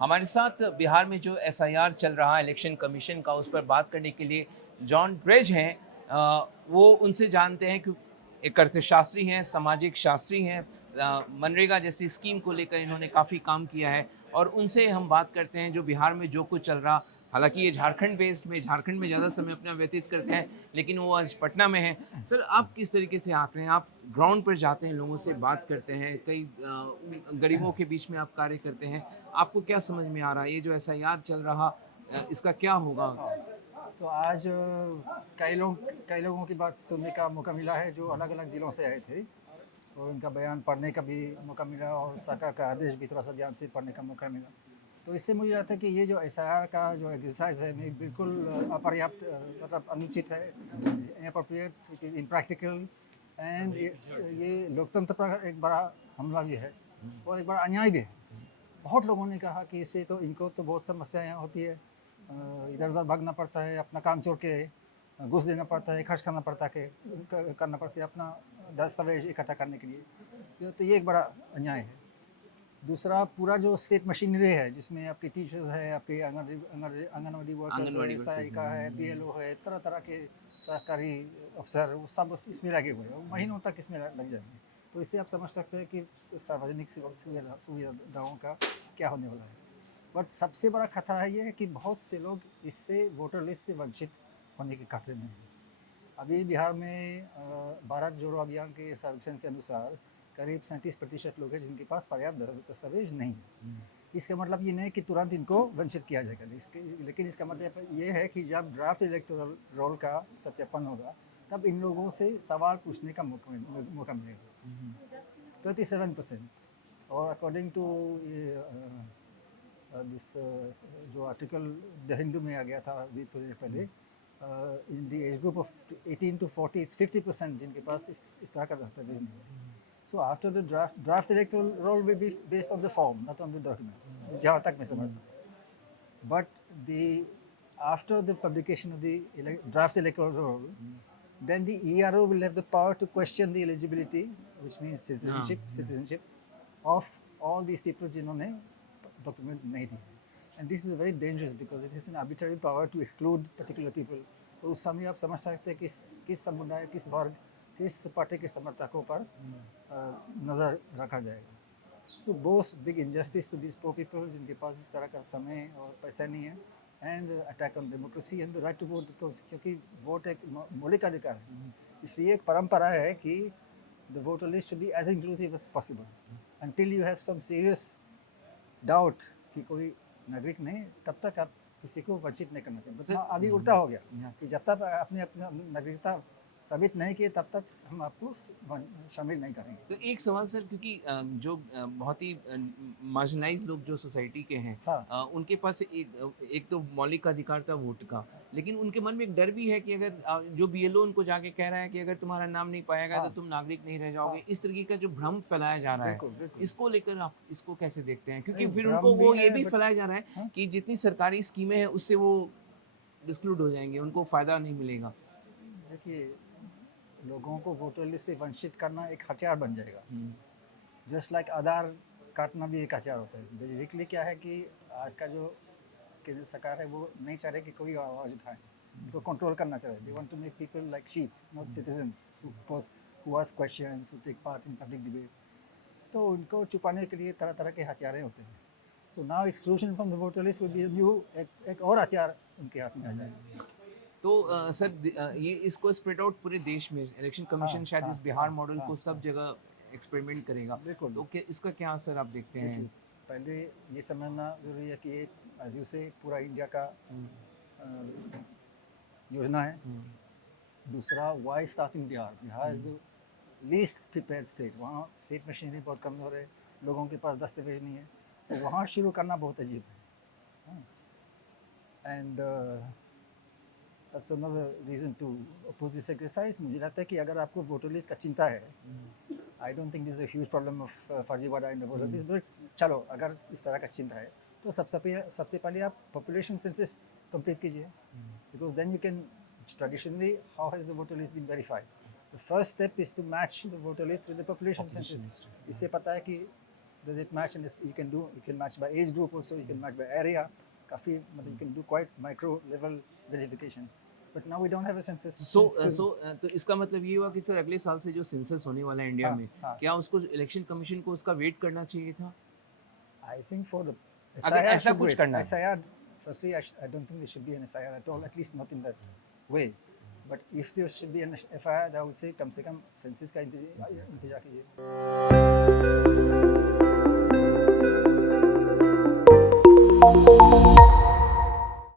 हमारे साथ बिहार में जो एसआईआर चल रहा है इलेक्शन कमीशन का, उस पर बात करने के लिए जॉन ड्रेज हैं। वो उनसे जानते हैं कि एक अर्थशास्त्री हैं, सामाजिक शास्त्री हैं। मनरेगा जैसी स्कीम को लेकर इन्होंने काफ़ी काम किया है और उनसे हम बात करते हैं जो बिहार में जो कुछ चल रहा। हालाँकि ये झारखंड में ज़्यादा समय अपना व्यतीत करते हैं, लेकिन वो आज पटना में हैं। सर, आप किस तरीके से आँक रहे हैं? आप ग्राउंड पर जाते हैं, लोगों से बात करते हैं, कई गरीबों के बीच में आप कार्य करते हैं। आपको क्या समझ में आ रहा है? ये जो एसआईआर चल रहा इसका क्या होगा? तो आज कई लोगों की बात सुनने का मौका मिला है जो अलग अलग ज़िलों से आए थे, और उनका बयान पढ़ने का भी मौका मिला और सरकार का आदेश भी थोड़ा सा ध्यान से पढ़ने का मौका मिला। तो इससे मुझे लगता है कि ये जो एसआईआर का जो एक्सरसाइज है ये बिल्कुल अपर्याप्त, मतलब अनुचित है, inappropriate, it is impractical, and ये लोकतंत्र पर एक बड़ा हमला भी है और एक बड़ा अन्याय भी है। बहुत लोगों ने कहा कि इससे तो इनको तो बहुत समस्याएं होती है, इधर उधर भागना पड़ता है, अपना काम छोड़ के घूस देना पड़ता है, खर्च करना पड़ता है, करना पड़ता है अपना दस्तावेज इकट्ठा करने के लिए। तो ये एक बड़ा अन्याय है। दूसरा, पूरा जो स्टेट मशीनरी है जिसमें आपके टीचर्स है, आपके आंगनवाड़ी वर्कर्स है, आंगनवाड़ी वर्कर्स सहायिका है, बीएलओ है, तरह तरह के सरकारी अफसर, वो सब इसमें लगे हुए हैं, वो महीनों तक इसमें लग जाएंगे। तो इससे आप समझ सकते हैं कि सार्वजनिक सुविधाओं का क्या होने वाला है। बट सबसे बड़ा खतरा है ये है कि बहुत से लोग इससे वोटर लिस्ट से वंचित होने के खतरे में हैं। अभी बिहार में भारत जोड़ो अभियान के सर्वेक्षण के अनुसार करीब 37% लोग हैं जिनके पास पर्याप्त दस्तावेज नहीं है। इसका मतलब ये नहीं कि तुरंत इनको वंचित किया जाएगा, लेकिन इसका मतलब ये है कि जब ड्राफ्ट इलेक्टोरल रोल का सत्यापन होगा तब इन लोगों से सवाल पूछने का मौका मिलेगा। 37%। और अकॉर्डिंग टू दिस जो आर्टिकल द हिंदू में आ गया था अभी थोड़ी देर पहले, in the age group of 18 to 40 it's 50% जिनके पास इस तरह का दस्तावेज नहीं है। So after the draft electoral roll will be based on the form, not on the documents, जहाँ तक मैं समझता हूँ। But the after the publication of the draft electoral roll, then the ERO will have the power to question the eligibility, which means हाँ। citizenship of all these people जिन्होंने document नहीं दिए। And this is very dangerous because it is an arbitrary power to exclude particular people। तो उस समय आप समझ सकते हैं कि किस समुदाय, किस वर्ग, किस पार्टी के समर्थकों पर नज़र रखा जाएगा। So both big injustice to these poor people जिनके पास इस तरह का समय और पैसा नहीं है, and attack on democracy and the right to vote, because क्योंकि वोट एक मौलिक अधिकार है। इसलिए एक परंपरा है कि the voter list should be as inclusive as possible until you have some serious doubt कि कोई नागरिक नहीं, तब तक आप किसी को वंचित नहीं करना चाहिए। बस सर, अभी उल्टा हो गया कि जब तक अपनी अपनी नागरिकता साबित नहीं किए तब तक हम आपको शामिल नहीं करेंगे। तो एक सवाल सर, क्योंकि जो बहुत ही मार्जिनलाइज्ड लोग जो सोसाइटी के हैं, हाँ, उनके पास एक तो मौलिक अधिकार था वोट का, लेकिन उनके मन में एक डर भी है कि अगर जो बीएलओ उनको जाके कह रहा है कि अगर तुम्हारा नाम नहीं पाया गया तो हाँ, तुम नागरिक नहीं रह जाओगे, हाँ, इस तरीके का जो भ्रम फैलाया जा रहा है, बिल्कुल, बिल्कुल। इसको लेकर आप इसको कैसे देखते हैं? क्योंकि अरे फिर उनको भ्रम भी वो ये है, भी बट फैलाया जा रहा है हाँ, कि जितनी सरकारी स्कीमें हैं उससे वो डिस्क्लूड हो जाएंगे, उनको फायदा नहीं मिलेगा। देखिए, लोगों को वोटर लिस्ट से वंचित करना एक हथियार बन जाएगा। जस्ट लाइक आधार काटना भी एक हथियार होता है। बेसिकली क्या है कि आज का जो केंद्र सरकार है वो नहीं चाह रहे कि कोई आवाज़ उठाए, उनको कंट्रोल करना चाह रहे। They want to make people like sheep, not citizens who ask questions, who take part in public debates. तो उनको छुपाने के लिए तरह तरह के हथियारें होते हैं। So now exclusion from the voter list will be new, एक और हथियार उनके हाथ में आ जाएगा। तो सर, ये इसको स्प्रेड आउट पूरे देश में इलेक्शन हाँ, कमीशन शायद हाँ, इस बिहार हाँ, मॉडल हाँ, को सब हाँ, जगह एक्सपेरिमेंट करेगा। बिल्कुल। तो क्या इसका क्या असर आप देखते हैं? देखिए, पहले ये समझना ज़रूरी है कि एक एज यू से पूरा इंडिया का हुँ, योजना है। हुँ, दूसरा, why starting Bihar, Bihar is hmm, the least prepared state. वहाँ स्टेट मशीनरी बहुत कमज़ोर है, लोगों के पास दस्तावेज नहीं है, तो वहाँ शुरू करना बहुत अजीब है। And that's another reason to oppose this exercise. मुझे लगता है कि अगर आपको वोटर लिस्ट का चिंता है, हुँ, I don't think this a huge problem of फर्जीवाड़ा in the voter um, list, but चलो अगर इस तरह का चिंता है तो सबसे पहले आप पॉपुलेशन सेंसस कंप्लीट कीजिए, हुँ, because then you can, traditionally, how has the voter list been verified? The first step is to match the voter list with the population population census। History. इससे पता है कि does it match in this, you can match by age group also, you can match by area, काफी मतलब you can do quite micro level verification, but now we don't have a census. तो इसका मतलब ये हुआ कि sir अगले साल से जो सेंसस होने वाला है इंडिया हाँ, में, हाँ. क्या उसको इलेक्शन कमीशन को उसका वेट करना चाहिए था? I think for the अगर SIR ऐसा should कुछ wait. करना है। SIR, firstly, I don't think there should be an SIR at all, at least not in that way. But if there should be an FIR, I would say कम से कम census का इंतजार कीजिए.